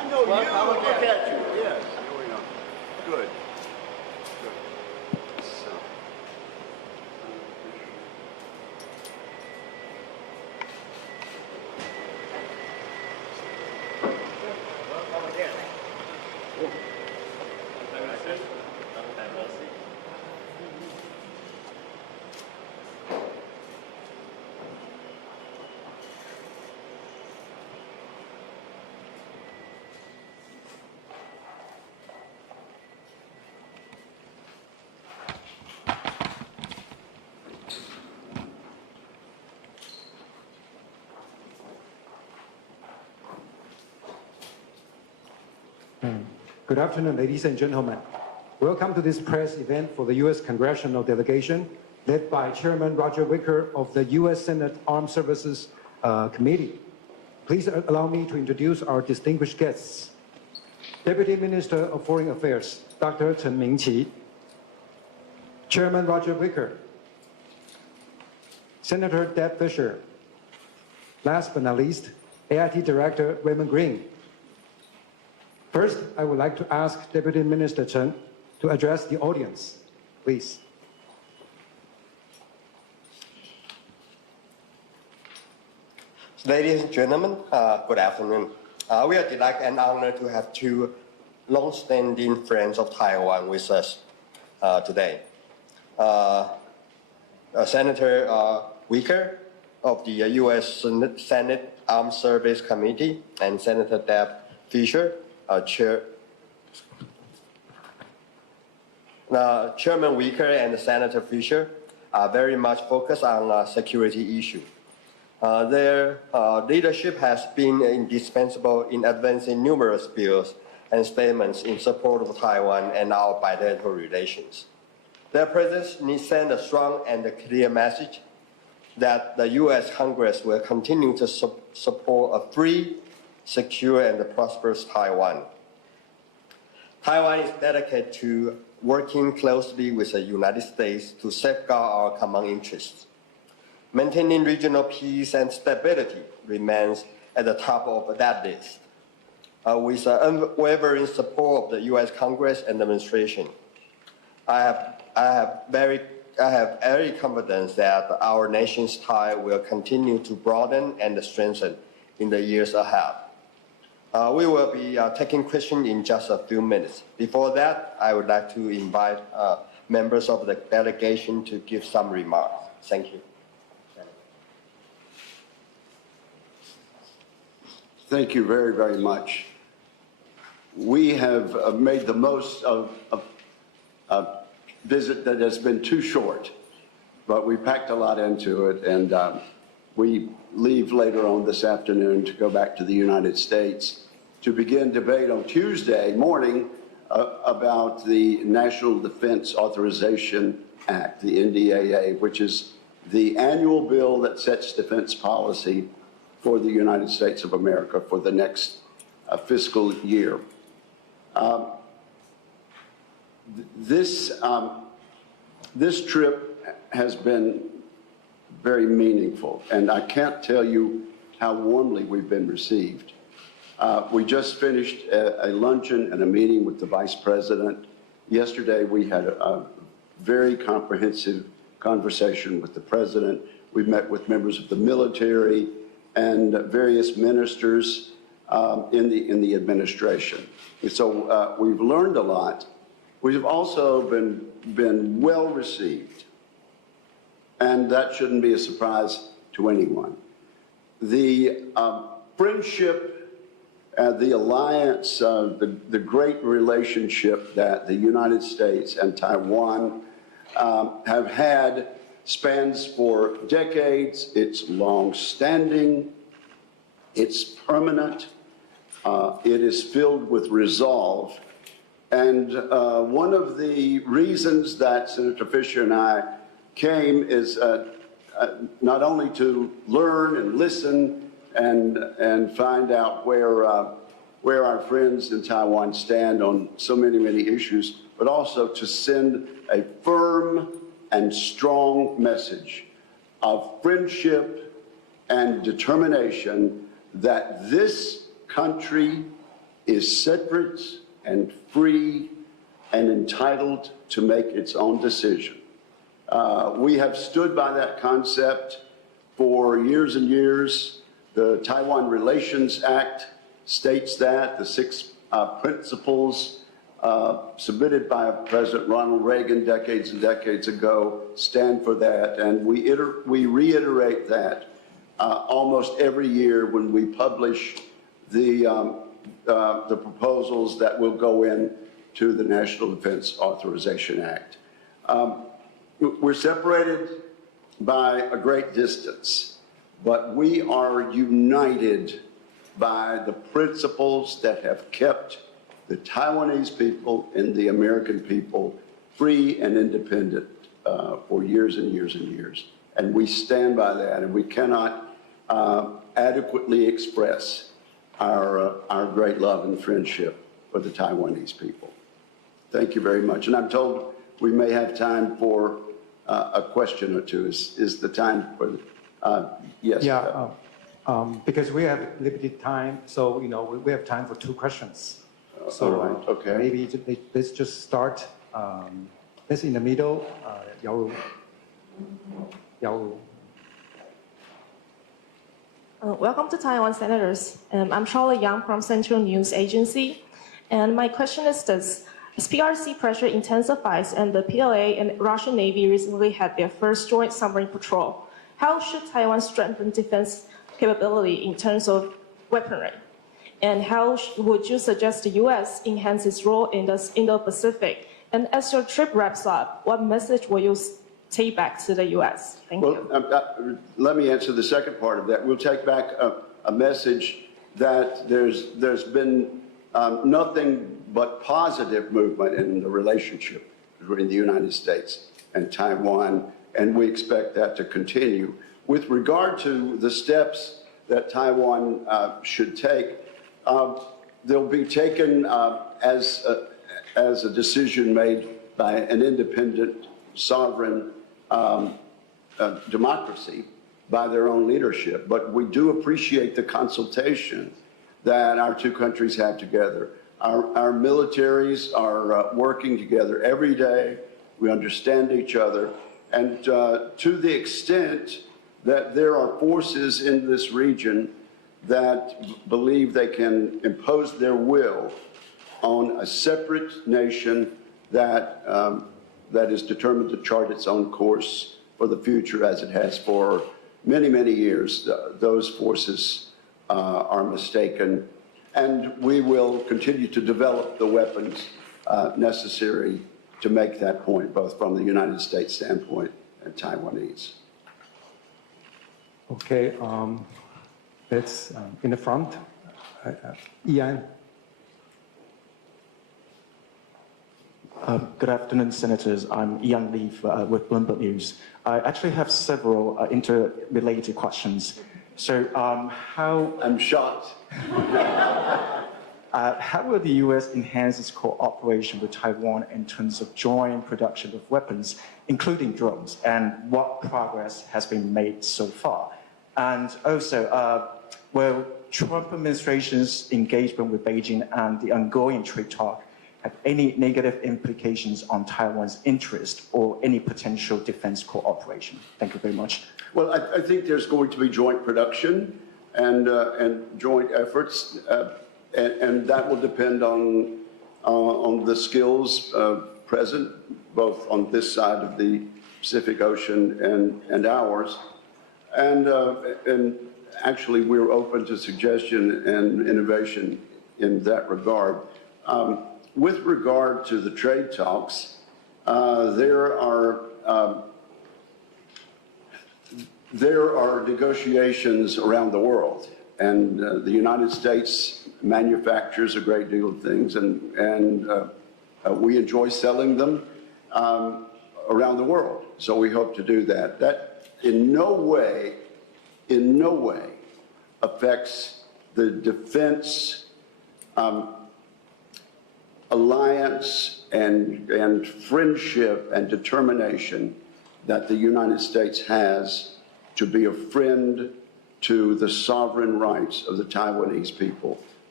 I know you. Look at you. Yeah. Here we go. Good. So. Welcome again. Good afternoon, ladies and gentlemen. Welcome to this press event for the U.S. Congressional Delegation, led by Chairman Roger Wicker of the U.S. Senate Armed Services Committee. Please allow me to introduce our distinguished guests. Deputy Minister of Foreign Affairs, Dr. Chen Mingqi. Chairman Roger Wicker. Senator Deb Fischer. Last but not least, AIT Director Raymond Green. First, I would like to ask Deputy Minister Chen to address the audience. Please. Ladies and gentlemen, good afternoon. We are delighted and honored to have two long-standing friends of Taiwan with us today. Senator Wicker of the U.S. Senate Armed Service Committee and Senator Deb Fischer, Chairman Wicker and Senator Fischer are very much focused on security issues. Their leadership has been indispensable in advancing numerous bills and statements in support of Taiwan and our bilateral relations. Their presence sends a strong and clear message that the U.S. Congress will continue to support a free, secure, and prosperous Taiwan. Taiwan is dedicated to working closely with the United States to safeguard our common interests. Maintaining regional peace and stability remains at the top of that list. With the unwavering support of the U.S. Congress and administration, I have every confidence that our nation's tie will continue to broaden and strengthen in the years ahead. We will be taking questions in just a few minutes. Before that, I would like to invite members of the delegation to give some remarks. Thank you. Thank you very, very much. We have made the most of a visit that has been too short, but we packed a lot into it, and we leave later on this afternoon to go back to the United States to begin debate on Tuesday morning about the National Defense Authorization Act, the NDAA, which is the annual bill that sets defense policy for the United States of America for the next fiscal year. This trip has been very meaningful, and I can't tell you how warmly we've been received. We just finished a luncheon and a meeting with the Vice President. Yesterday, we had a very comprehensive conversation with the President. We met with members of the military and various ministers in the administration. And so we've learned a lot. We've also been well received, and that shouldn't be a surprise to anyone. The friendship, the alliance, the great relationship that the United States and Taiwan have had spans for decades. It's long-standing, it's permanent, it is filled with resolve. And one of the reasons that Senator Fischer and I came is not only to learn and listen and find out where our friends in Taiwan stand on so many issues, but also to send a firm and strong message of friendship and determination that this country is separate and free and entitled to make its own decision. We have stood by that concept for years and years. The Taiwan Relations Act states that. The 6 principles submitted by President Ronald Reagan decades and decades ago stand for that, and we reiterate that almost every year when we publish the proposals that will go in to the National Defense Authorization Act. We're separated by a great distance, but we are united by the principles that have kept the Taiwanese people and the American people free and independent for years and years and years. And we stand by that, and we cannot adequately express our great love and friendship for the Taiwanese people. Thank you very much. And I'm told we may have time for a question or two. Is the time for, yes? Yeah, because we have limited time, so we have time for 2 questions. So right, okay. Maybe let's just start. Let's in the middle. Yao. Welcome to Taiwan, Senators. I'm Charlotte Yang from Central News Agency. And my question is this. As PRC pressure intensifies and the PLA and Russian Navy recently had their first joint submarine patrol, how should Taiwan strengthen defense capability in terms of weaponry? And how would you suggest the U.S. enhance its role in the Indo-Pacific? And as your trip wraps up, what message will you take back to the U.S.? Thank you. Let me answer the second part of that. We'll take back a message that there's been nothing but positive movement in the relationship between the United States and Taiwan, and we expect that to continue. With regard to the steps that Taiwan should take, they'll be taken as a decision made by an independent, sovereign democracy by their own leadership. But we do appreciate the consultation that our 2 countries have together. Our militaries are working together every day. We understand each other. And to the extent that there are forces in this region that believe they can impose their will on a separate nation that is determined to chart its own course for the future as it has for many, many years, those forces are mistaken. And we will continue to develop the weapons necessary to make that point, both from the United States standpoint and Taiwanese. Okay, let's in the front. Ian. Good afternoon, Senators. I'm Ian Lee with Bloomberg News. I actually have several interrelated questions. So how... I'm shocked. How will the U.S. enhance its cooperation with Taiwan in terms of joint production of weapons, including drones, and what progress has been made so far? And also, will Trump administration's engagement with Beijing and the ongoing trade talk have any negative implications on Taiwan's interest or any potential defense cooperation? Thank you very much. Well, I think there's going to be joint production and joint efforts, and that will depend on the skills present both on this side of the Pacific Ocean and ours, and actually we're open to suggestion and innovation in that regard. With regard to the trade talks, there are negotiations around the world, and the United States manufactures a great deal of things, and we enjoy selling them around the world. So we hope to do that. That in no way affects the defense alliance and friendship and determination that the United States has to be a friend to the sovereign rights of the Taiwanese people.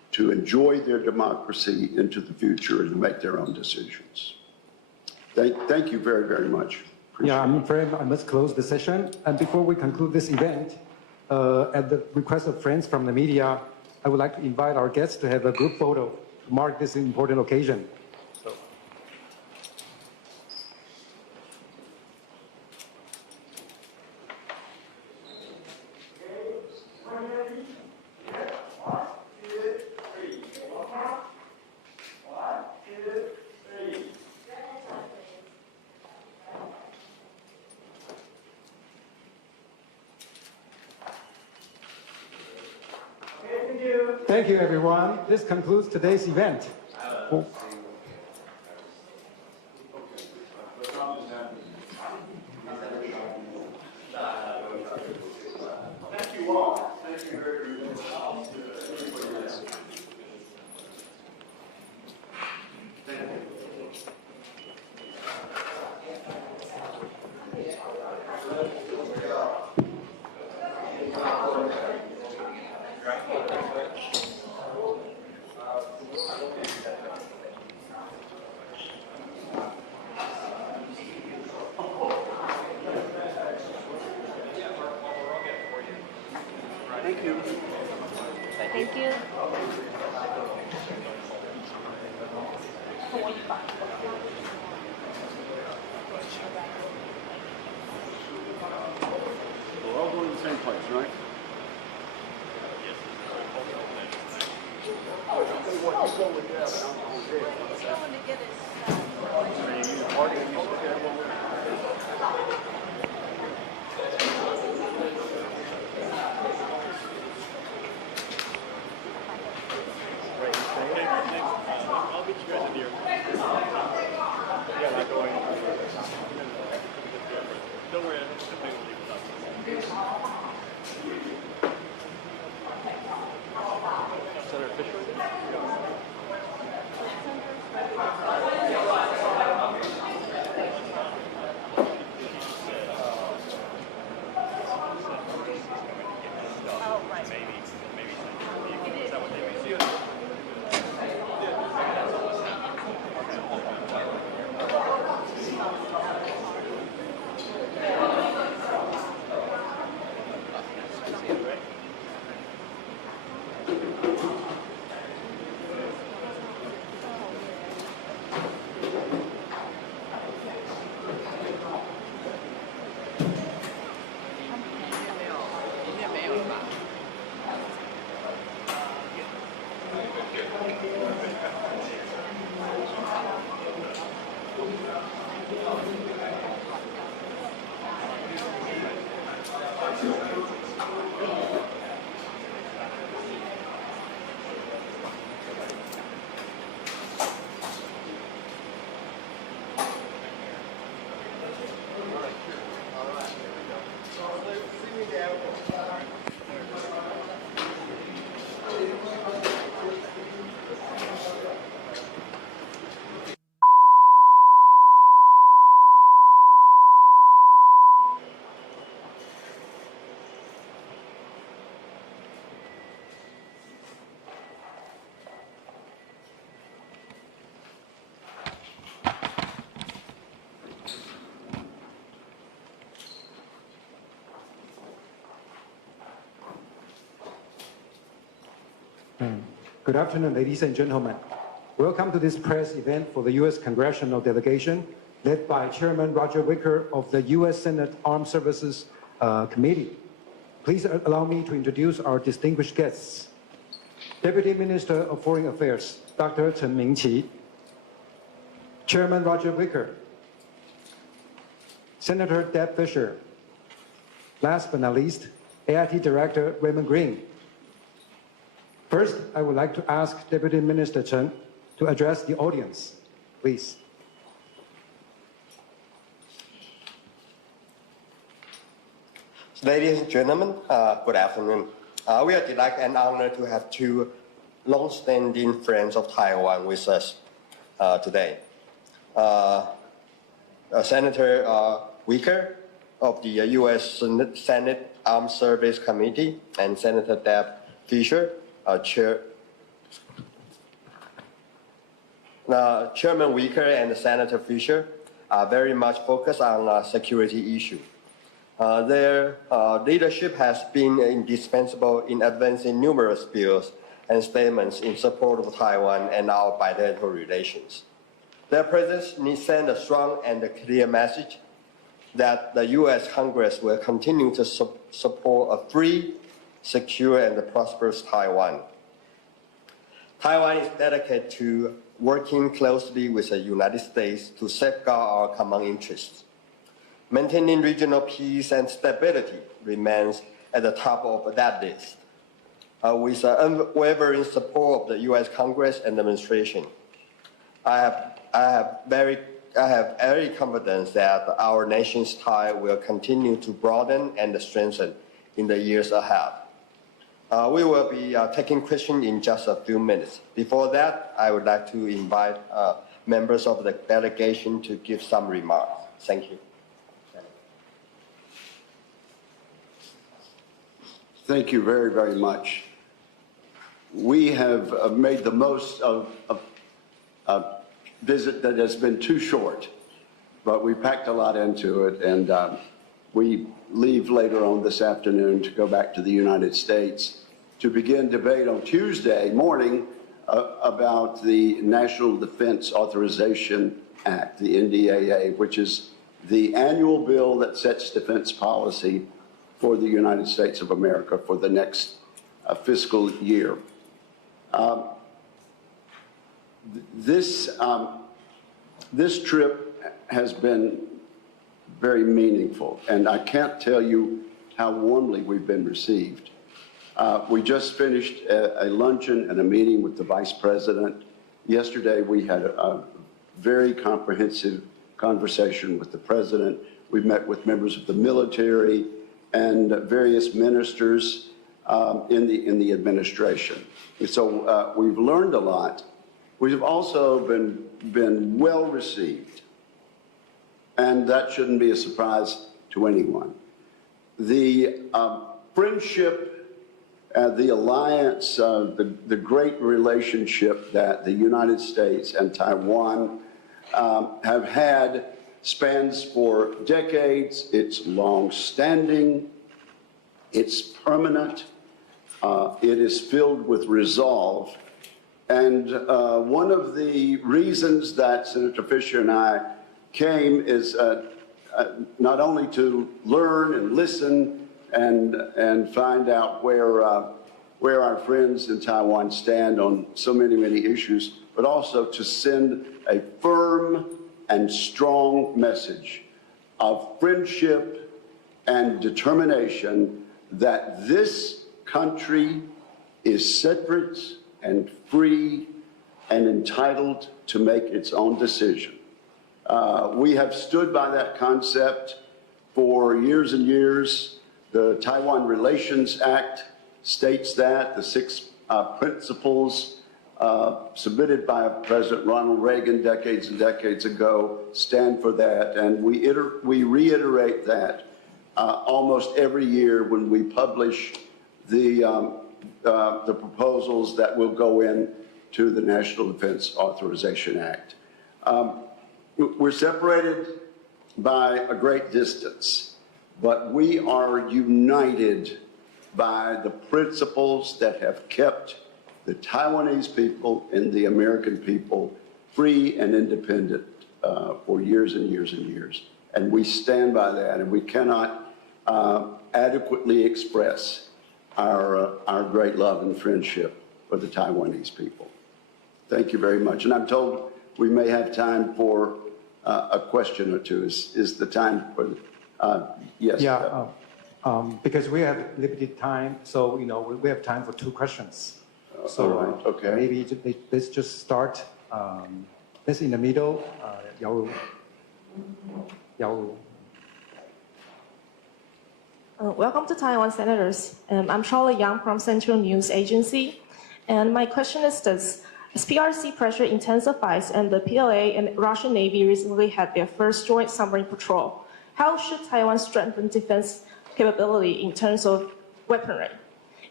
to enjoy their democracy into the future and to make their own decisions. Thank you very, very much. Yeah, I'm afraid I must close the session. And before we conclude this event, at the request of friends from the media, I would like to invite our guests to have a group photo to mark this important occasion. Thank you, everyone. This concludes today's event. Thank you all. Thank you very much. Thank you. Thank you. We're all going to the same place, right? I'll get you guys in here. Yeah, not going. Don't worry, I think we'll leave it up. Senator Fischer? Oh, right. Maybe. Is that what they mean? See you. Good afternoon, ladies and gentlemen. Welcome to this press event for the U.S. Congressional Delegation, led by Chairman Roger Wicker of the U.S. Senate Armed Services Committee. Please allow me to introduce our distinguished guests. Deputy Minister of Foreign Affairs, Dr. Chen Mingqi. Chairman Roger Wicker. Senator Deb Fischer. Last but not least, AIT Director Raymond Green. First, I would like to ask Deputy Minister Chen to address the audience. Please. Ladies and gentlemen, good afternoon. We are delighted and honored to have two long-standing friends of Taiwan with us today. Senator Wicker of the U.S. Senate Armed Services Committee and Senator Deb Fischer, Chairman Wicker and Senator Fischer are very much focused on security issues. Their leadership has been indispensable in advancing numerous bills and statements in support of Taiwan and our bilateral relations. Their presence sends a strong and clear message that the U.S. Congress will continue to support a free, secure, and prosperous Taiwan. Taiwan is dedicated to working closely with the United States to safeguard our common interests. Maintaining regional peace and stability remains at the top of that list. With the unwavering support of the U.S. Congress and administration, I have every confidence that our nation's tie will continue to broaden and strengthen in the years ahead. We will be taking questions in just a few minutes. Before that, I would like to invite members of the delegation to give some remarks. Thank you. Thank you very, very much. We have made the most of a visit that has been too short, but we packed a lot into it, and we leave later on this afternoon to go back to the United States to begin debate on Tuesday morning about the National Defense Authorization Act, the NDAA, which is the annual bill that sets defense policy for the United States of America for the next fiscal year. This trip has been very meaningful, and I can't tell you how warmly we've been received. We just finished a luncheon and a meeting with the Vice President. Yesterday, we had a very comprehensive conversation with the President. We met with members of the military and various ministers in the administration. And so we've learned a lot. We've also been well received, and that shouldn't be a surprise to anyone. The friendship, the alliance, the great relationship that the United States and Taiwan have had spans for decades. It's long-standing, it's permanent, it is filled with resolve. And one of the reasons that Senator Fischer and I came is not only to learn and listen and find out where our friends in Taiwan stand on so many issues, but also to send a firm and strong message of friendship and determination that this country is separate and free and entitled to make its own decision. We have stood by that concept for years and years. The Taiwan Relations Act states that. The 6 principles submitted by President Ronald Reagan decades and decades ago stand for that, and we reiterate that almost every year when we publish the proposals that will go in to the National Defense Authorization Act. We're separated by a great distance, but we are united by the principles that have kept the Taiwanese people and the American people free and independent for years and years and years. And we stand by that, and we cannot adequately express our great love and friendship for the Taiwanese people. Thank you very much. And I'm told we may have time for a question or two. Is the time for, yes? Yeah, because we have limited time, so we have time for 2 questions. So right, okay. Maybe let's just start. Let's in the middle. Yao. Welcome to Taiwan, Senators. I'm Charlotte Yang from Central News Agency. And my question is this. As PRC pressure intensifies and the PLA and Russian Navy recently had their first joint submarine patrol, how should Taiwan strengthen defense capability in terms of weaponry?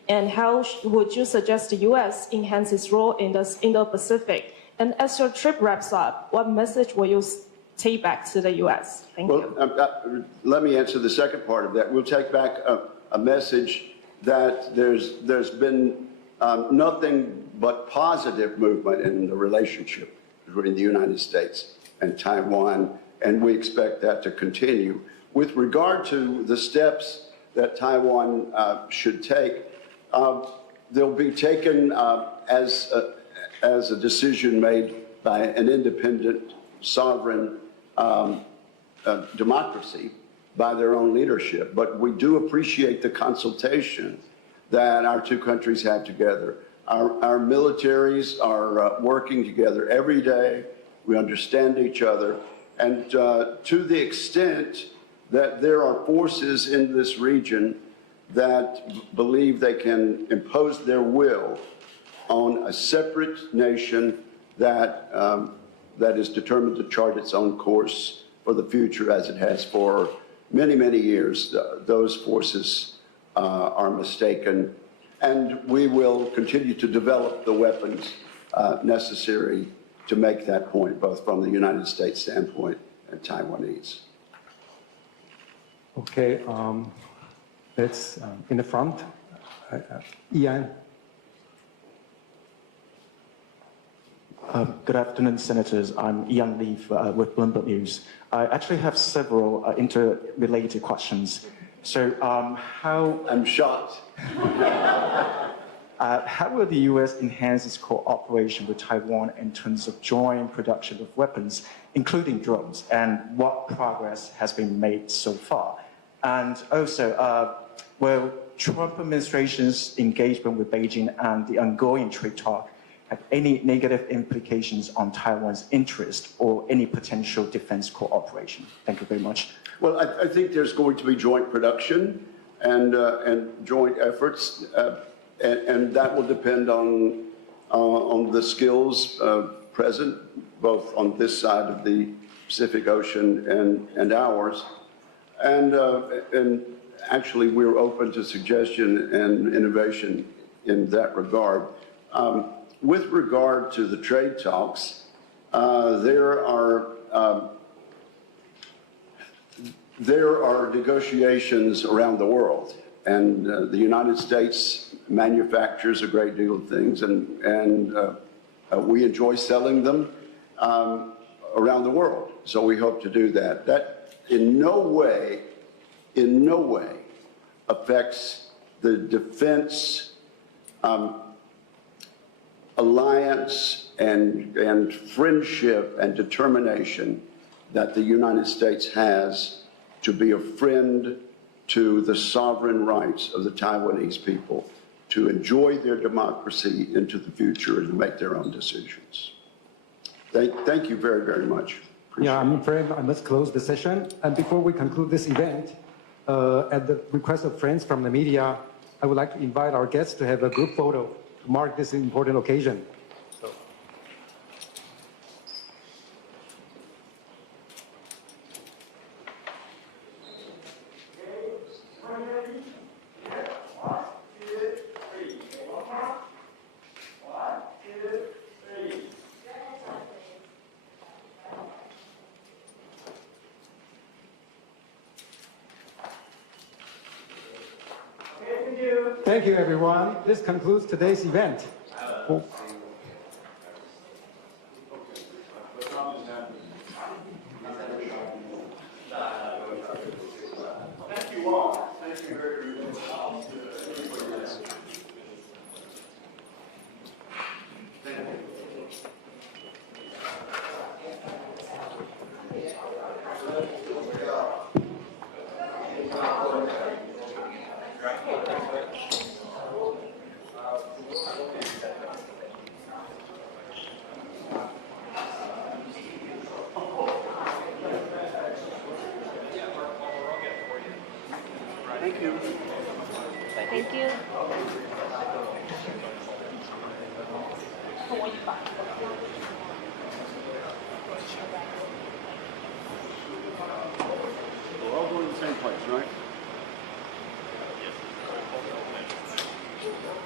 And how would you suggest the U.S. enhance its role in the Indo-Pacific? And as your trip wraps up, what message will you take back to the U.S.? Thank you. Well, let me answer the second part of that. We'll take back a message that there's been nothing but positive movement in the relationship between the United States and Taiwan, and we expect that to continue. With regard to the steps that Taiwan should take, they'll be taken as a decision made by an independent, sovereign democracy by their own leadership. But we do appreciate the consultation that our two countries have together. Our militaries are working together every day. We understand each other. And to the extent that there are forces in this region that believe they can impose their will on a separate nation that is determined to chart its own course for the future, as it has for many, many years, those forces are mistaken. And we will continue to develop the weapons necessary to make that point, both from the United States standpoint and Taiwanese. Okay, let's in the front. Ian. Good afternoon, Senators. I'm Ian Lee with Bloomberg News. I actually have several interrelated questions. So, I'm shocked. How will the U.S. enhance its cooperation with Taiwan in terms of joint production of weapons, including drones, and what progress has been made so far? And also, will Trump administration's engagement with Beijing and the ongoing trade talk have any negative implications on Taiwan's interest or any potential defense cooperation? Thank you very much. Well, I think there's going to be joint production and joint efforts, and that will depend on the skills present, both on this side of the Pacific Ocean and ours. And actually, we're open to suggestion and innovation in that regard. With regard to the trade talks, there are negotiations around the world, and the United States manufactures a great deal of things, and we enjoy selling them around the world. So we hope to do that. That in no way affects the defense alliance and friendship and determination that the United States has to be a friend to the sovereign rights of the Taiwanese people to enjoy their democracy into the future and to make their own decisions. Thank you very, very much. Appreciate Yeah, I'm afraid I must close the session. And before we conclude this event, at the request of friends from the media, I would like to invite our guests to have a group photo to mark this important occasion. Thank you, everyone. This concludes today's event. Thank you all. Thank you very much. Thank you. Thank you. We're all going to the same place, right? Yes.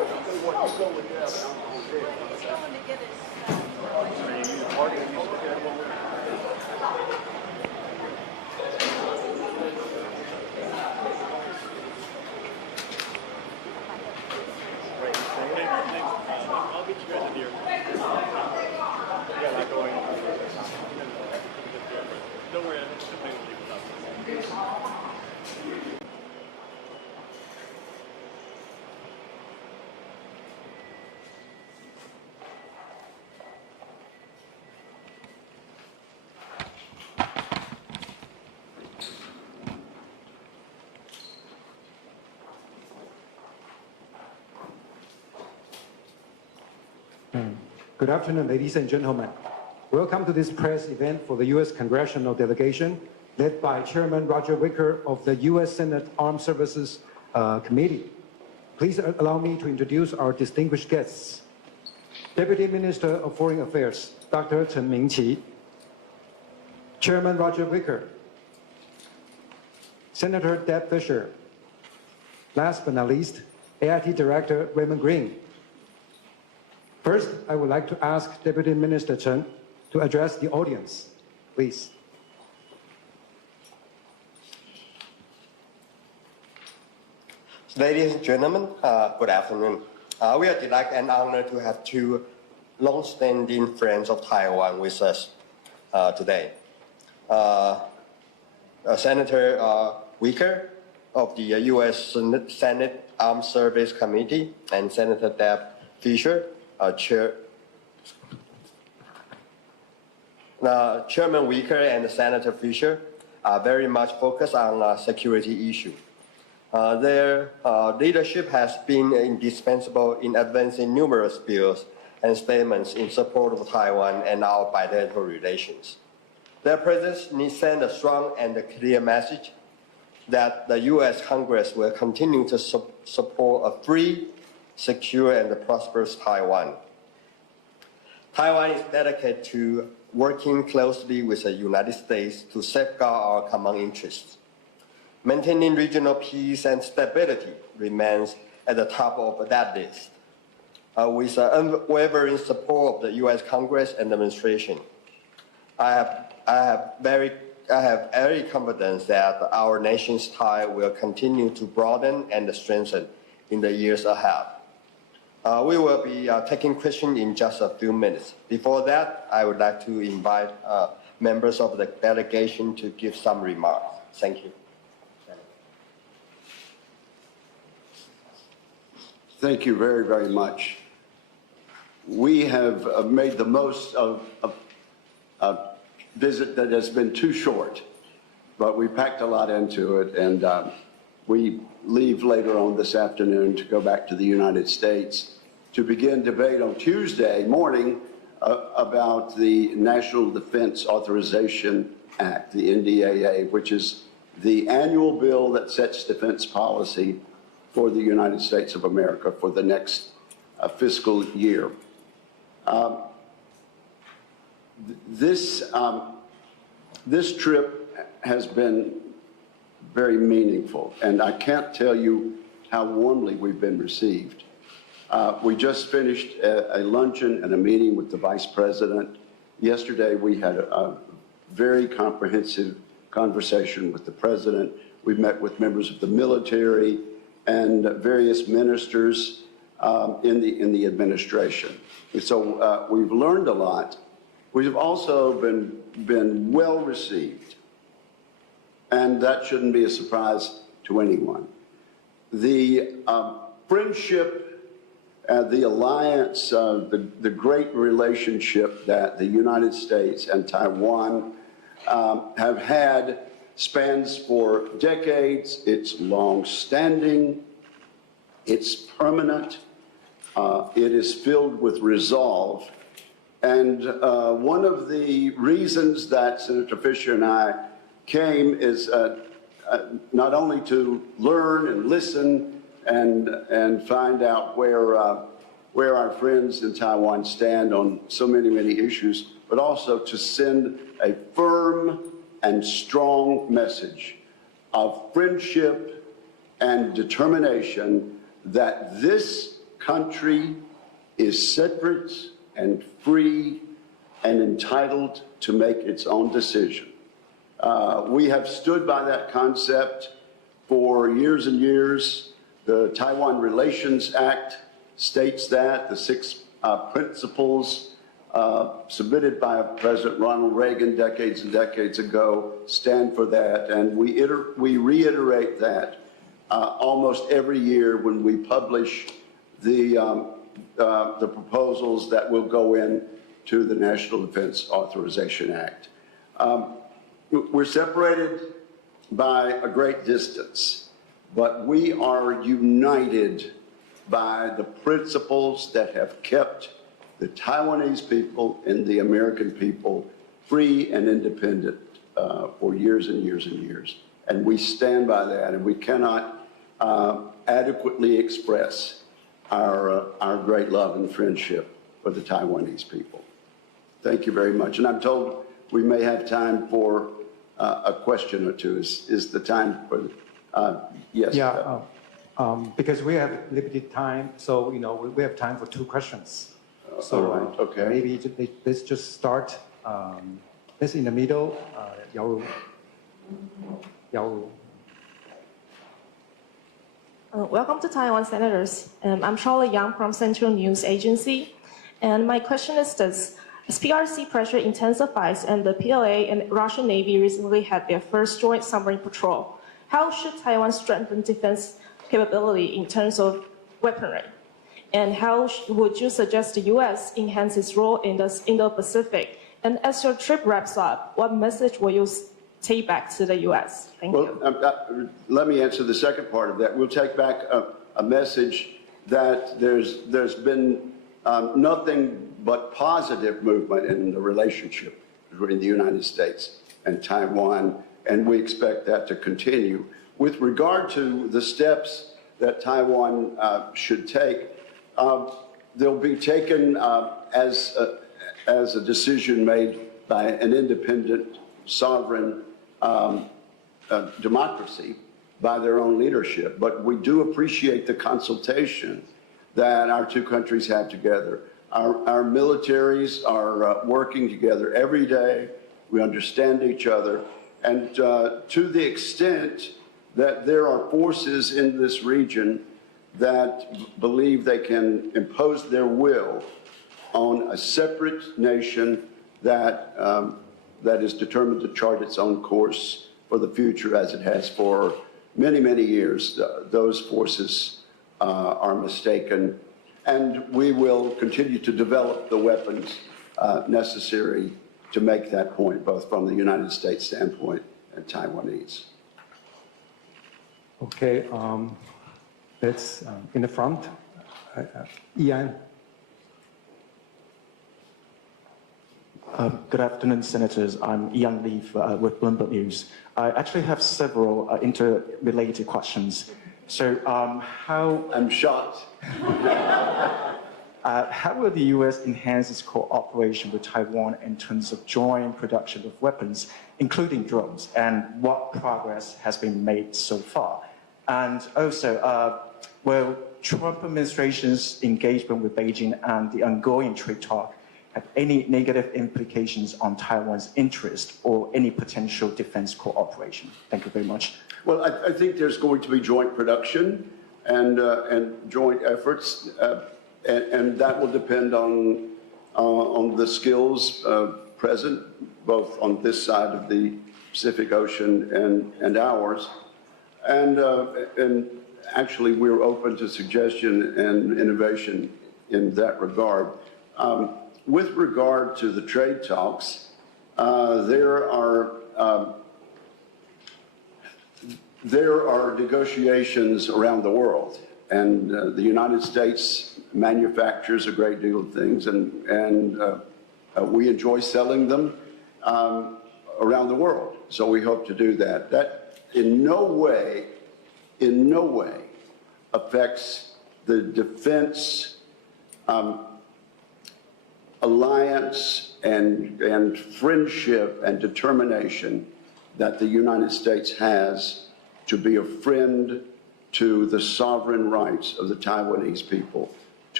I'll meet you guys in here. Yeah, not going. Don't worry, I'm just playing with you without this. Good afternoon, ladies and gentlemen. Welcome to this press event for the U.S. Congressional Delegation, led by Chairman Roger Wicker of the U.S. Senate Armed Services Committee. Please allow me to introduce our distinguished guests. Deputy Minister of Foreign Affairs, Dr. Chen Mingqi. Chairman Roger Wicker. Senator Deb Fischer. Last but not least, AIT Director Raymond Green. First, I would like to ask Deputy Minister Chen to address the audience. Please. Ladies and gentlemen, good afternoon. We are delighted and honored to have two long-standing friends of Taiwan with us today. Senator Wicker of the U.S. Senate Armed Services Committee and Senator Deb Fischer, Chairman Wicker and Senator Fischer are very much focused on security issues. Their leadership has been indispensable in advancing numerous bills and statements in support of Taiwan and our bilateral relations. Their presence sends a strong and clear message that the U.S. Congress will continue to support a free, secure, and prosperous Taiwan. Taiwan is dedicated to working closely with the United States to safeguard our common interests. Maintaining regional peace and stability remains at the top of that list. With the unwavering support of the U.S. Congress and administration, I have every confidence that our nation's tie will continue to broaden and strengthen in the years ahead. We will be taking questions in just a few minutes. Before that, I would like to invite members of the delegation to give some remarks. Thank you. Thank you very, very much. We have made the most of a visit that has been too short, but we packed a lot into it, and we leave later on this afternoon to go back to the United States to begin debate on Tuesday morning about the National Defense Authorization Act, the NDAA, which is the annual bill that sets defense policy for the United States of America for the next fiscal year. This trip has been very meaningful, and I can't tell you how warmly we've been received. We just finished a luncheon and a meeting with the Vice President. Yesterday, we had a very comprehensive conversation with the President. We met with members of the military and various ministers in the administration. And so we've learned a lot. We've also been well received, and that shouldn't be a surprise to anyone. The friendship, the alliance, the great relationship that the United States and Taiwan have had spans for decades. It's long-standing, it's permanent, it is filled with resolve. And one of the reasons that Senator Fischer and I came is not only to learn and listen and find out where our friends in Taiwan stand on so many issues, but also to send a firm and strong message of friendship and determination that this country is separate and free and entitled to make its own decision. We have stood by that concept for years and years. The Taiwan Relations Act states that. The 6 principles submitted by President Ronald Reagan decades and decades ago stand for that, and we reiterate that almost every year when we publish the proposals that will go in to the National Defense Authorization Act. We're separated by a great distance, but we are united by the principles that have kept the Taiwanese people and the American people free and independent for years and years and years. And we stand by that, and we cannot adequately express our great love and friendship for the Taiwanese people. Thank you very much. And I'm told we may have time for a question or two. Is the time for, yes? Yeah, because we have limited time, so we have time for 2 questions. So all right, okay. Maybe let's just start. Let's in the middle. Yao. Welcome to Taiwan, Senators. I'm Charlotte Yang from Central News Agency. And my question is this. As PRC pressure intensifies and the PLA and Russian Navy recently had their first joint submarine patrol, how should Taiwan strengthen defense capability in terms of weaponry? And how would you suggest the U.S. enhance its role in the Indo-Pacific? And as your trip wraps up, what message will you take back to the U.S.? Thank you. Let me answer the second part of that. We'll take back a message that there's been nothing but positive movement in the relationship between the United States and Taiwan, and we expect that to continue. With regard to the steps that Taiwan should take, they'll be taken as a decision made by an independent, sovereign democracy by their own leadership. But we do appreciate the consultation that our 2 countries have together. Our militaries are working together every day. We understand each other. And to the extent that there are forces in this region that believe they can impose their will on a separate nation that is determined to chart its own course for the future as it has for many, many years. Those forces are mistaken, and we will continue to develop the weapons necessary to make that point, both from the United States standpoint and Taiwanese. Okay, let's in the front. Ian. Good afternoon, Senators. I'm Ian Lee with Bloomberg News. I actually have several interrelated questions. So, I'm shocked. How will the U.S. enhance its cooperation with Taiwan in terms of joint production of weapons, including drones, and what progress has been made so far? And also, will Trump administration's engagement with Beijing and the ongoing trade talk have any negative implications on Taiwan's interest or any potential defense cooperation? Thank you very much. Well, I think there's going to be joint production and joint efforts, and that will depend on the skills present, both on this side of the Pacific Ocean and ours. And actually, we're open to suggestion and innovation in that regard. With regard to the trade talks, there are negotiations around the world, and the United States manufactures a great deal of things, and we enjoy selling them around the world. So we hope to do that. That in no way affects the defense alliance and friendship and determination that the United States has to be a friend to the sovereign rights of the Taiwanese people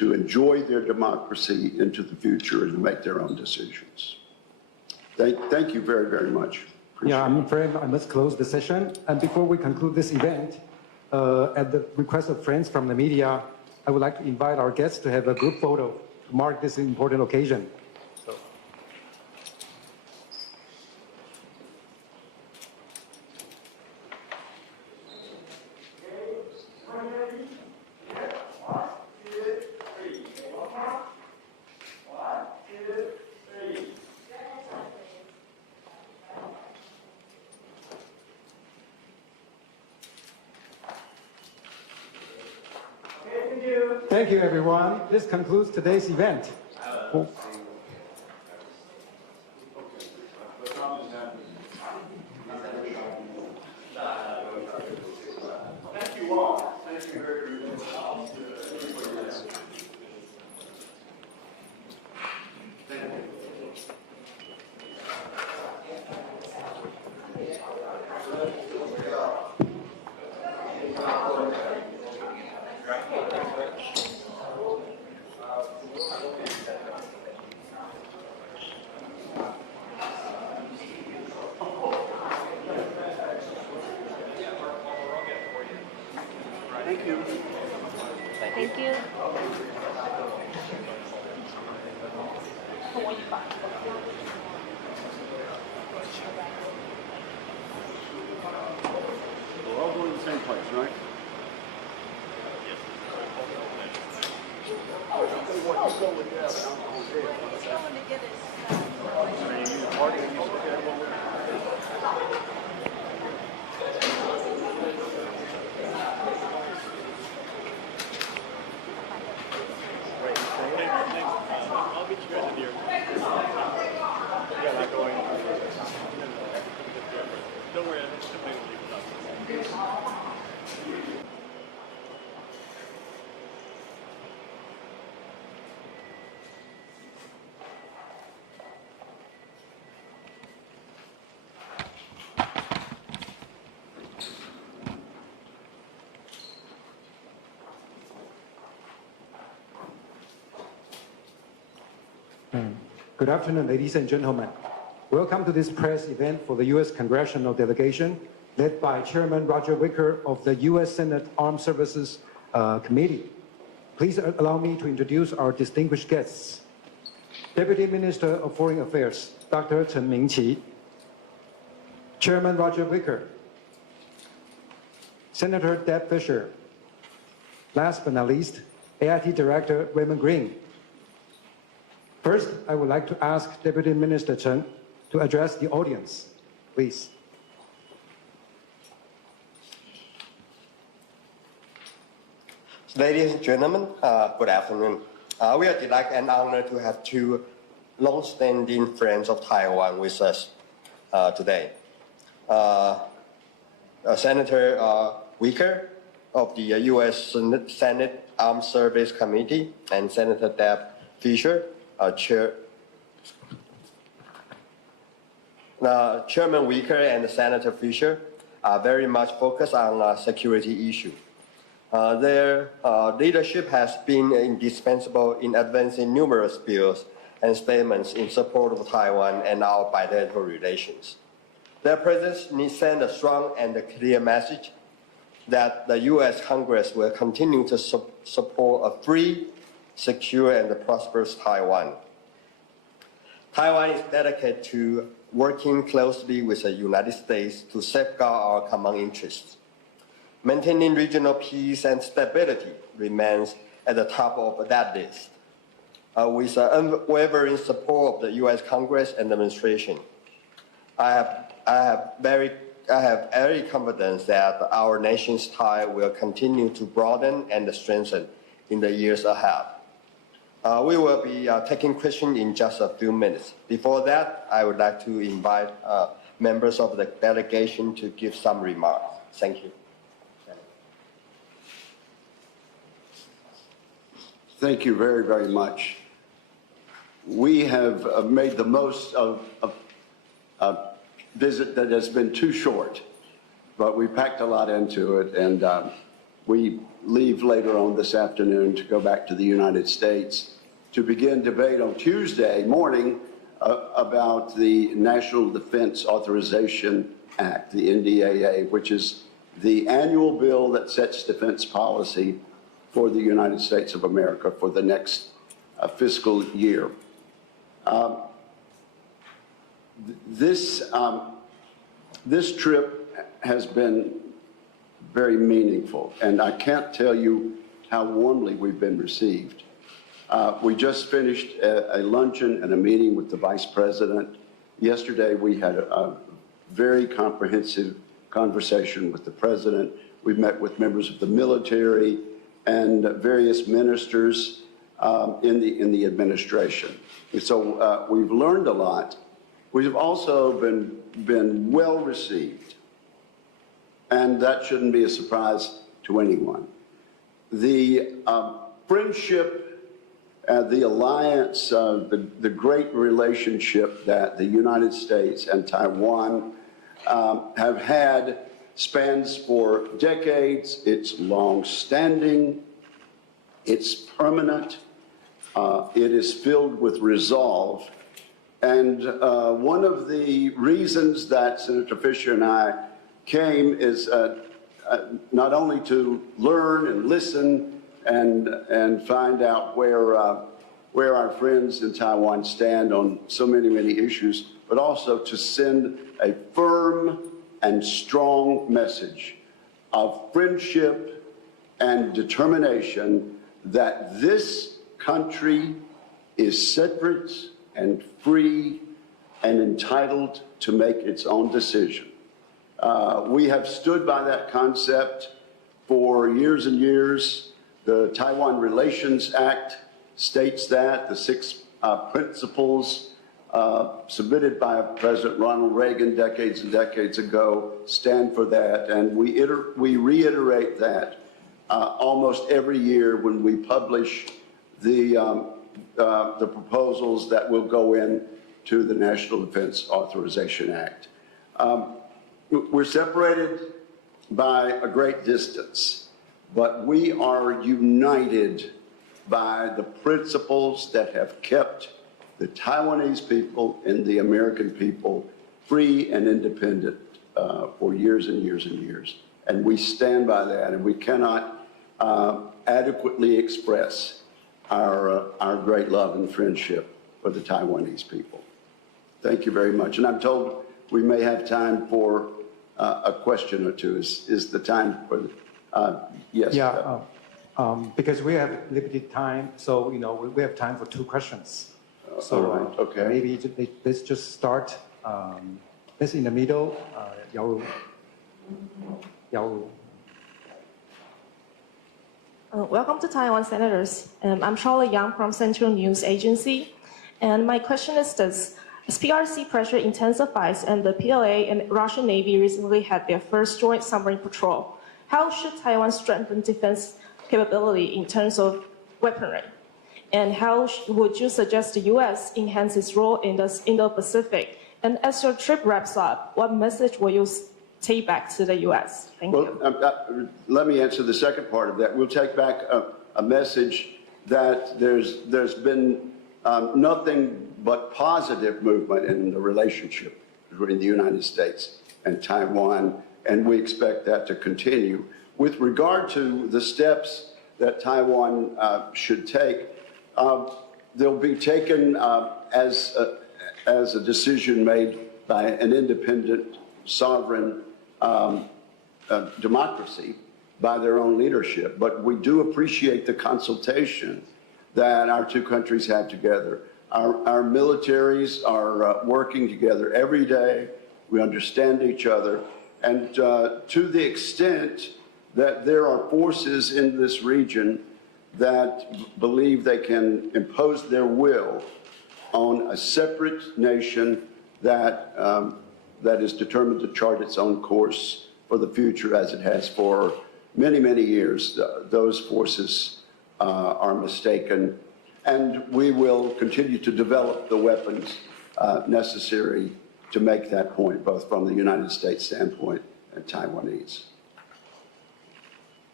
to enjoy their democracy into the future and make their own decisions. Thank you very, very much. Yeah, I'm afraid I must close the session. And before we conclude this event, at the request of friends from the media, I would like to invite our guests to have a group photo to mark this important occasion. Thank you, everyone. This concludes today's event. Thank you all. Thank you very much. Thank you. Thank you. We're all going to the same place, right? I'll get you guys in here. Yeah, not going. Don't worry, the plane will leave without you. Good afternoon, ladies and gentlemen. Welcome to this press event for the U.S. Congressional Delegation, led by Chairman Roger Wicker of the U.S. Senate Armed Services Committee. Please allow me to introduce our distinguished guests. Deputy Minister of Foreign Affairs, Dr. Chen Mingqi. Chairman Roger Wicker. Senator Deb Fischer. Last but not least, AIT Director Raymond Green. First, I would like to ask Deputy Minister Chen to address the audience. Please. Ladies and gentlemen, good afternoon. We are delighted and honored to have two long-standing friends of Taiwan with us today. Senator Wicker of the U.S. Senate Armed Service Committee and Senator Deb Fischer, Chairman Wicker and Senator Fischer are very much focused on security issues. Their leadership has been indispensable in advancing numerous bills and statements in support of Taiwan and our bilateral relations. Their presence sends a strong and clear message that the U.S. Congress will continue to support a free, secure, and prosperous Taiwan. Taiwan is dedicated to working closely with the United States to safeguard our common interests. Maintaining regional peace and stability remains at the top of that list. With the unwavering support of the U.S. Congress and administration, I have every confidence that our nation's tie will continue to broaden and strengthen in the years ahead. We will be taking questions in just a few minutes. Before that, I would like to invite members of the delegation to give some remarks. Thank you. Thank you very, very much. We have made the most of a visit that has been too short, but we packed a lot into it, and we leave later on this afternoon to go back to the United States to begin debate on Tuesday morning about the National Defense Authorization Act, the NDAA, which is the annual bill that sets defense policy for the United States of America for the next fiscal year. This trip has been very meaningful, and I can't tell you how warmly we've been received. We just finished a luncheon and a meeting with the Vice President. Yesterday, we had a very comprehensive conversation with the President. We met with members of the military and various ministers in the administration. And so we've learned a lot. We've also been well received, and that shouldn't be a surprise to anyone. The friendship, the alliance, the great relationship that the United States and Taiwan have had spans for decades. It's long-standing, it's permanent, it is filled with resolve. And one of the reasons that Senator Fischer and I came is not only to learn and listen and find out where our friends in Taiwan stand on so many issues, but also to send a firm and strong message of friendship and determination that this country is separate and free and entitled to make its own decision. We have stood by that concept for years and years. The Taiwan Relations Act states that. The 6 principles submitted by President Ronald Reagan decades and decades ago stand for that, and we reiterate that almost every year when we publish the proposals that will go in to the National Defense Authorization Act. We're separated by a great distance, but we are united by the principles that have kept the Taiwanese people and the American people free and independent for years and years and years. And we stand by that, and we cannot adequately express our great love and friendship for the Taiwanese people. Thank you very much. And I'm told we may have time for a question or two. Is the time for, yes? Yeah, because we have limited time, so we have time for 2 questions. So right, okay. Maybe let's just start. Let's in the middle. Yao. Welcome to Taiwan, Senators. I'm Charlotte Yang from Central News Agency. And my question is this. As PRC pressure intensifies and the PLA and Russian Navy recently had their first joint submarine patrol, how should Taiwan strengthen defense capability in terms of weaponry? And how would you suggest the U.S. enhance its role in the Indo-Pacific? And as your trip wraps up, what message will you take back to the U.S.? Thank you. Let me answer the second part of that. We'll take back a message that there's been nothing but positive movement in the relationship between the United States and Taiwan, and we expect that to continue. With regard to the steps that Taiwan should take, they'll be taken as a decision made by an independent, sovereign democracy by their own leadership. But we do appreciate the consultation that our 2 countries have together. Our militaries are working together every day. We understand each other. And to the extent that there are forces in this region that believe they can impose their will on a separate nation that is determined to chart its own course for the future as it has for many years, those forces are mistaken. And we will continue to develop the weapons necessary to make that point, both from the United States standpoint and Taiwanese.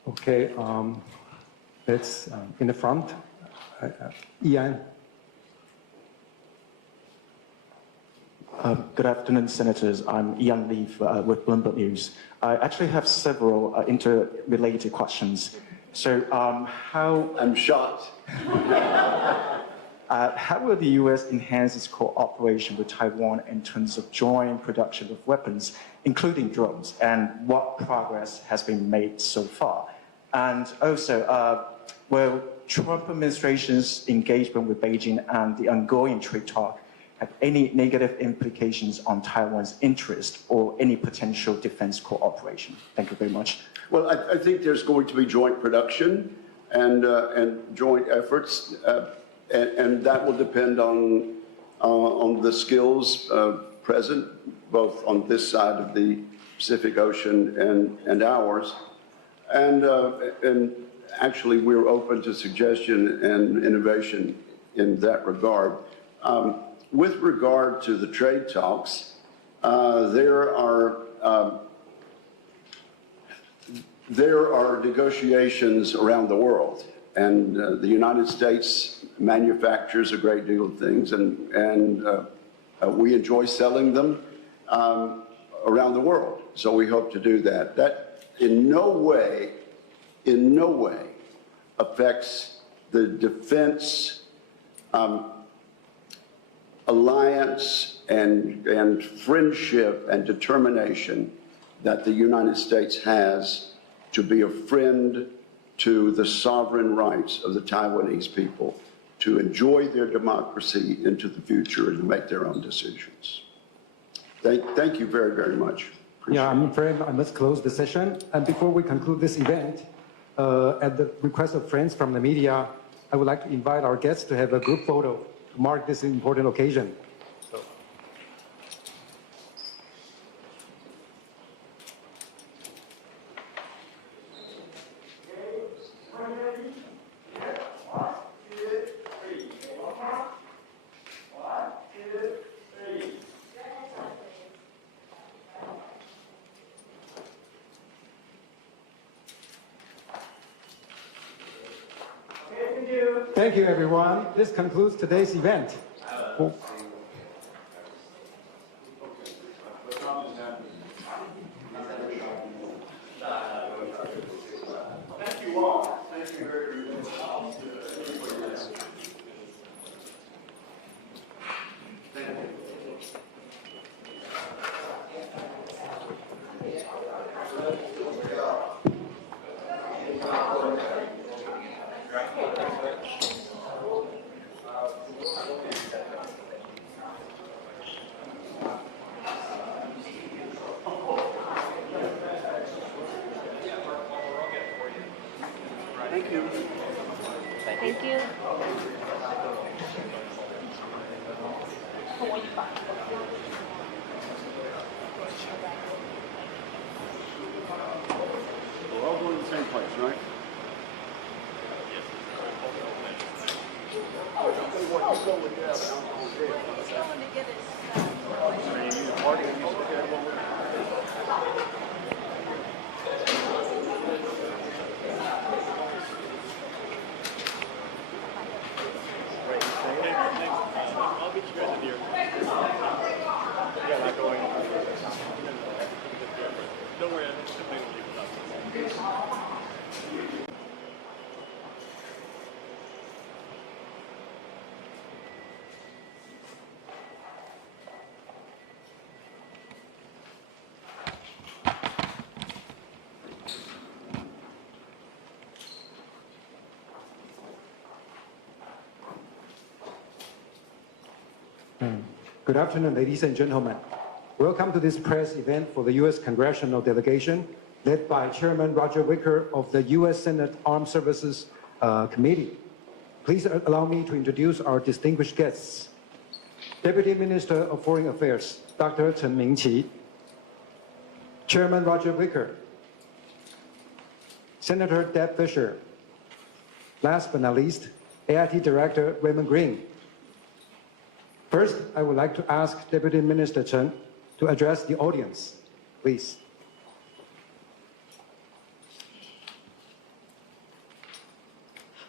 Okay, let's in the front. Ian. Good afternoon, Senators. I'm Ian Lee with Bloomberg News. I actually have several interrelated questions. So, I'm shocked. How will the U.S. enhance its cooperation with Taiwan in terms of joint production of weapons, including drones, and what progress has been made so far? And also, will Trump administration's engagement with Beijing and the ongoing trade talk have any negative implications on Taiwan's interest or any potential defense cooperation? Thank you very much. Well, I think there's going to be joint production and joint efforts, and that will depend on the skills present both on this side of the Pacific Ocean and ours. And actually, we're open to suggestion and innovation in that regard. With regard to the trade talks, there are negotiations around the world, and the United States manufactures a great deal of things, and we enjoy selling them around the world. So we hope to do that. That in no way affects the defense alliance and friendship and determination that the United States has to be a friend to the sovereign rights of the Taiwanese people to enjoy their democracy into the future and to make their own decisions. Thank you very, very much. Yeah, I'm afraid I must close the session. And before we conclude this event, at the request of friends from the media, I would like to invite our guests to have a group photo to mark this important occasion. Thank you, everyone. This concludes today's event. Thank you all. Thank you very much. Thank you. Thank you. We're all going to the same place, right? I'll meet you guys in here. Yeah, not going. Don't worry, I think the thing will leave without this. Good afternoon, ladies and gentlemen. Welcome to this press event for the U.S. Congressional Delegation, led by Chairman Roger Wicker of the U.S. Senate Armed Services Committee. Please allow me to introduce our distinguished guests. Deputy Minister of Foreign Affairs, Dr. Chen Mingqi. Chairman Roger Wicker. Senator Deb Fischer. Last but not least, AIT Director Raymond Green. First, I would like to ask Deputy Minister Chen to address the audience, please.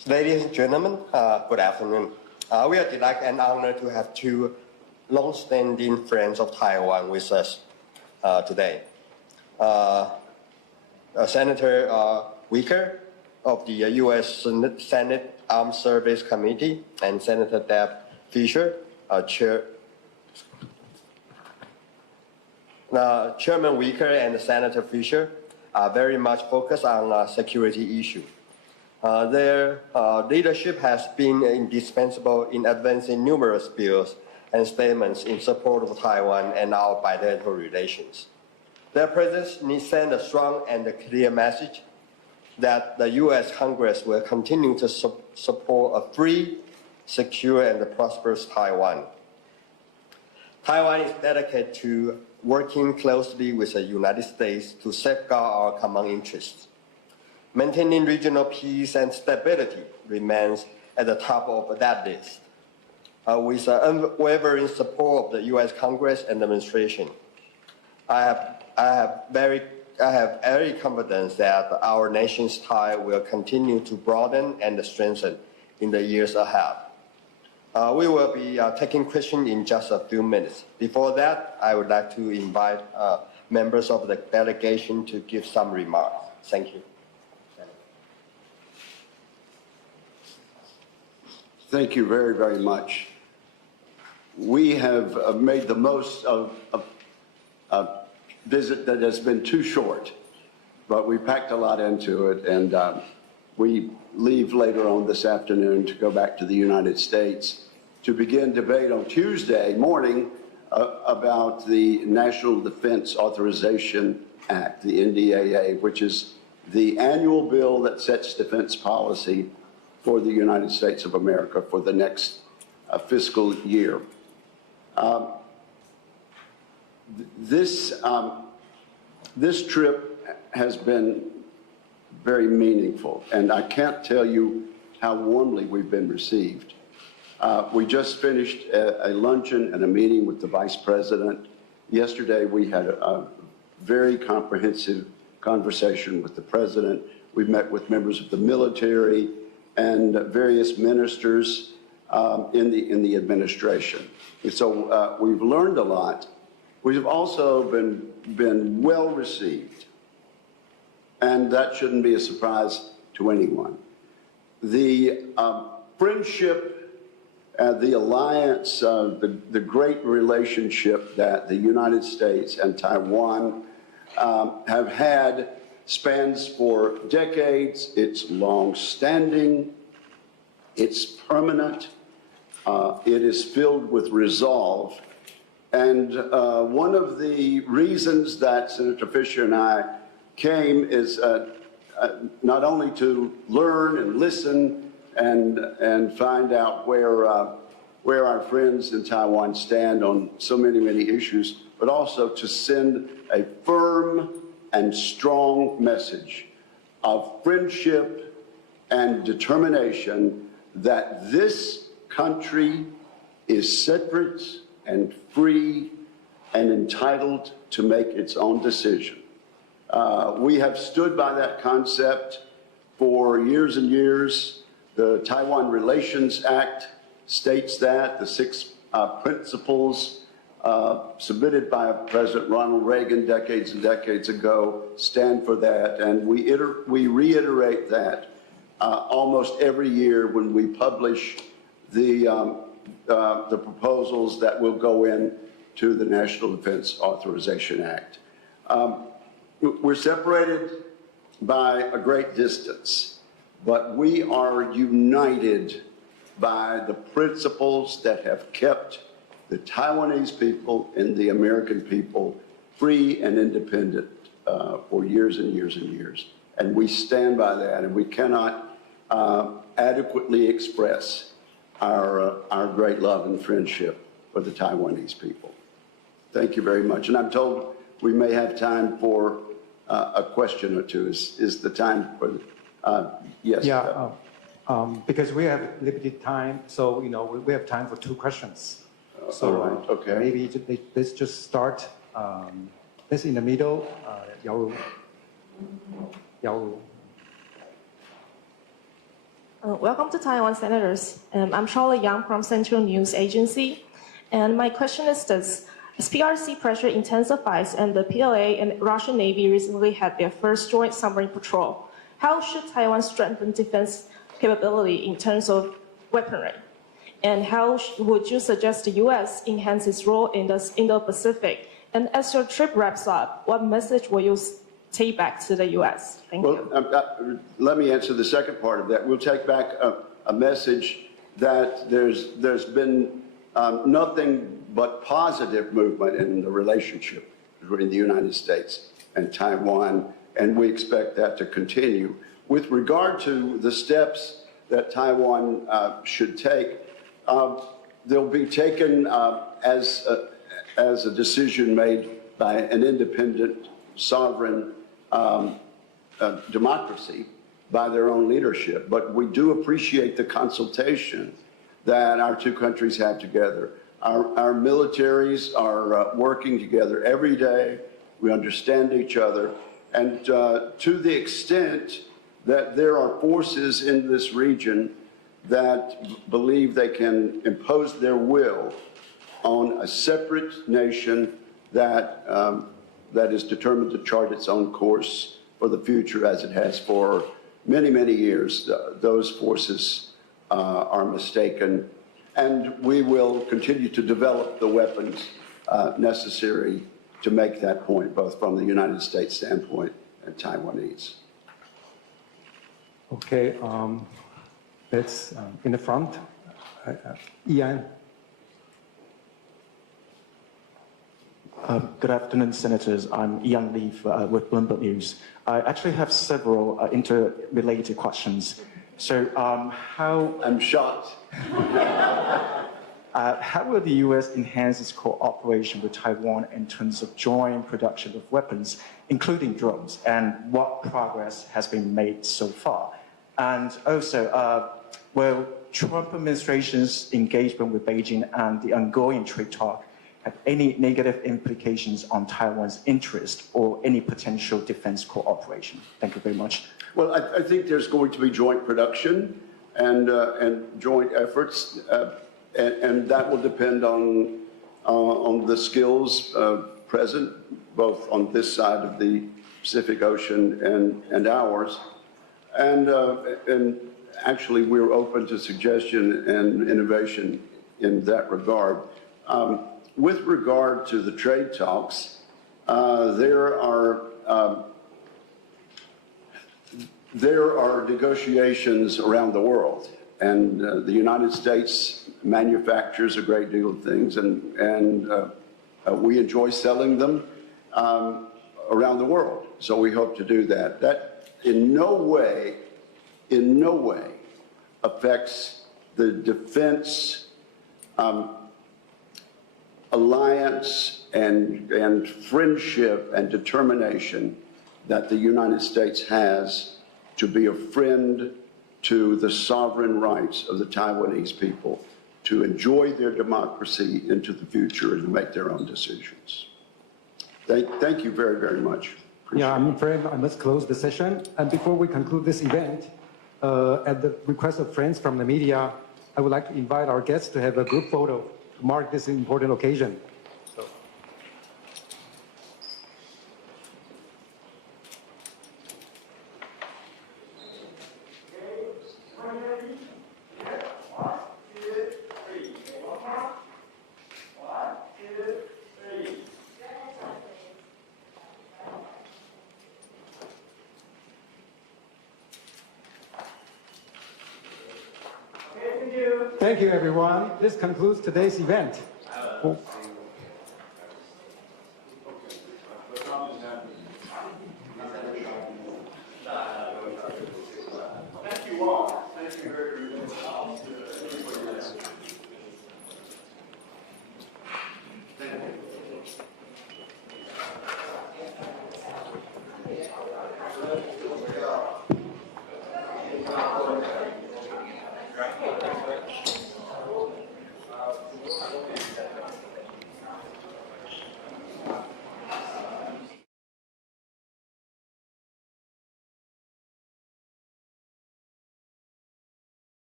Ladies and gentlemen, good afternoon. We are delighted and honored to have two long-standing friends of Taiwan with us today. Senator Wicker of the U.S. Senate Armed Services Committee and Senator Deb Fischer, Chairman Wicker and Senator Fischer are very much focused on security issues. Their leadership has been indispensable in advancing numerous bills and statements in support of Taiwan and our bilateral relations. Their presence sends a strong and clear message that the U.S. Congress will continue to support a free, secure, and prosperous Taiwan. Taiwan is dedicated to working closely with the United States to safeguard our common interests. Maintaining regional peace and stability remains at the top of that list. With the unwavering support of the U.S. Congress and administration, I have every confidence that our nation's tie will continue to broaden and strengthen in the years ahead. We will be taking questions in just a few minutes. Before that, I would like to invite members of the delegation to give some remarks. Thank you. Thank you very, very much. We have made the most of a visit that has been too short, but we packed a lot into it, and we leave later on this afternoon to go back to the United States to begin debate on Tuesday morning about the National Defense Authorization Act, the NDAA, which is the annual bill that sets defense policy for the United States of America for the next fiscal year. This trip has been very meaningful, and I can't tell you how warmly we've been received. We just finished a luncheon and a meeting with the Vice President. Yesterday, we had a very comprehensive conversation with the President. We met with members of the military and various ministers in the administration. And so we've learned a lot. We've also been well received, and that shouldn't be a surprise to anyone. The friendship, the alliance, the great relationship that the United States and Taiwan have had spans for decades. It's long-standing, it's permanent, it is filled with resolve. And one of the reasons that Senator Fischer and I came is not only to learn and listen and find out where our friends in Taiwan stand on so many issues, but also to send a firm and strong message of friendship and determination that this country is separate and free and entitled to make its own decision. We have stood by that concept for years and years. The Taiwan Relations Act states that. The 6 principles submitted by President Ronald Reagan decades and decades ago stand for that, and we reiterate that almost every year when we publish the proposals that will go in to the National Defense Authorization Act. We're separated by a great distance, but we are united by the principles that have kept the Taiwanese people and the American people free and independent for years and years and years. And we stand by that, and we cannot adequately express our great love and friendship for the Taiwanese people. Thank you very much. And I'm told we may have time for a question or two. Is the time for, yes? Yeah, because we have limited time, so we have time for 2 questions. So right, okay. Maybe let's just start. Let's in the middle. Yaoru. Welcome to Taiwan, Senators. I'm Charlotte Yang from Central News Agency. And my question is this. As PRC pressure intensifies and the PLA and Russian Navy recently had their first joint submarine patrol, how should Taiwan strengthen defense capability in terms of weaponry? And how would you suggest the U.S. enhance its role in the Indo-Pacific? And as your trip wraps up, what message will you take back to the U.S.? Thank you. Let me answer the second part of that. We'll take back a message that there's been nothing but positive movement in the relationship between the United States and Taiwan, and we expect that to continue. With regard to the steps that Taiwan should take, they'll be taken as a decision made by an independent, sovereign democracy by their own leadership. But we do appreciate the consultation that our two countries have together. Our militaries are working together every day. We understand each other. And to the extent that there are forces in this region that believe they can impose their will on a separate nation that is determined to chart its own course for the future as it has for many, many years, those forces are mistaken. And we will continue to develop the weapons necessary to make that point, both from the United States standpoint and Taiwanese. Okay, let's in the front. Ian. Good afternoon, Senators. I'm Ian Lee with Bloomberg News. I actually have several interrelated questions. So I'm shocked. How will the U.S. enhance its cooperation with Taiwan in terms of joint production of weapons, including drones, and what progress has been made so far? And also, will Trump administration's engagement with Beijing and the ongoing trade talk have any negative implications on Taiwan's interest or any potential defense cooperation? Thank you very much. Well, I think there's going to be joint production and joint efforts, and that will depend on the skills present, both on this side of the Pacific Ocean and ours. And actually, we're open to suggestion and innovation in that regard. With regard to the trade talks, there are negotiations around the world, and the United States manufactures a great deal of things, and we enjoy selling them around the world. So we hope to do that. That in no way affects the defense alliance and friendship and determination that the United States has to be a friend to the sovereign rights of the Taiwanese people to enjoy their democracy into the future and to make their own decisions. Thank you very, very much. Yeah, I'm afraid I must close the session. And before we conclude this event, at the request of friends from the media, I would like to invite our guests to have a group photo to mark this important occasion. Thank you, everyone. This concludes today's event.